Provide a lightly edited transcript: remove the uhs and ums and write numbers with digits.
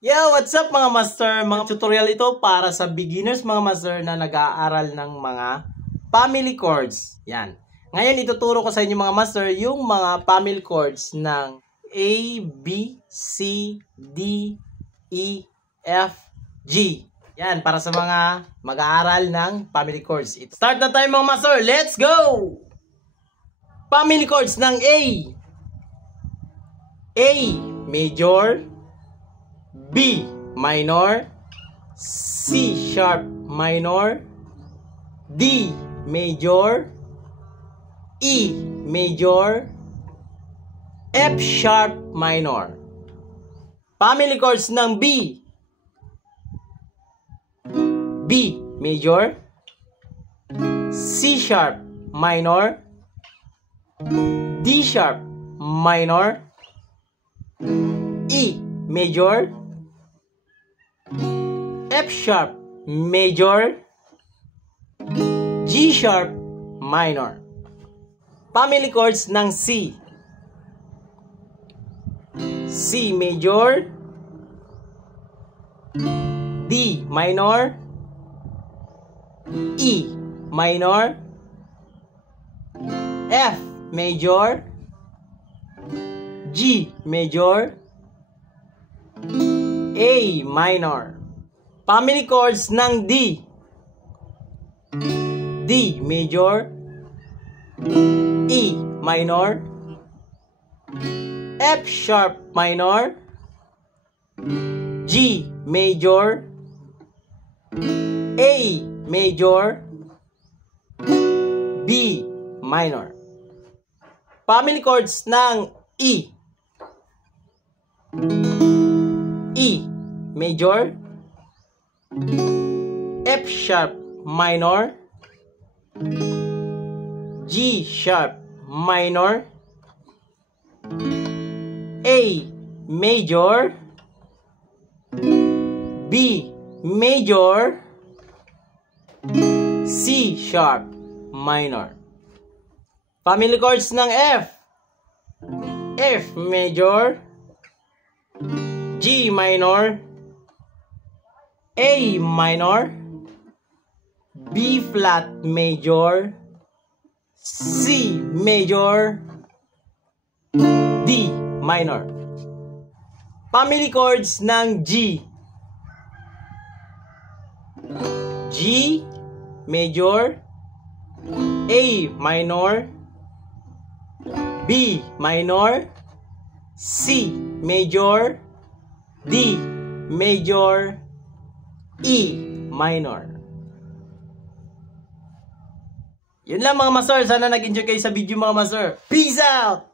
Yo, what's up mga master? Mga tutorial ito para sa beginners mga master na nag-aaral ng mga family chords. Yan. Ngayon ituturo ko sa inyo mga master yung mga family chords ng A, B, C, D, E, F, G. Yan, para sa mga mag-aaral ng family chords. Start na tayo mga master. Let's go! Family chords ng A. A, major. B minor, C sharp minor, D major, E major, F sharp minor. Family chords ng B. B major, C sharp minor, D sharp minor, E major, F sharp major, G sharp minor. Family chords ng C. C major, D minor, E minor, F major, G major, A minor. Family chords ng D. D major, E minor, F sharp minor, G major, A major, B minor. Family chords ng E. E major, F sharp minor, G sharp minor, A major, B major, C sharp minor. Family chords ng F. F major, G minor, A minor, B flat major, C major, D minor. Family chords ng G. G major, A minor, B minor, C major, D major, E minor. Yun lang mga master. Sana nag-enjoy kayo sa video mga master. Peace out!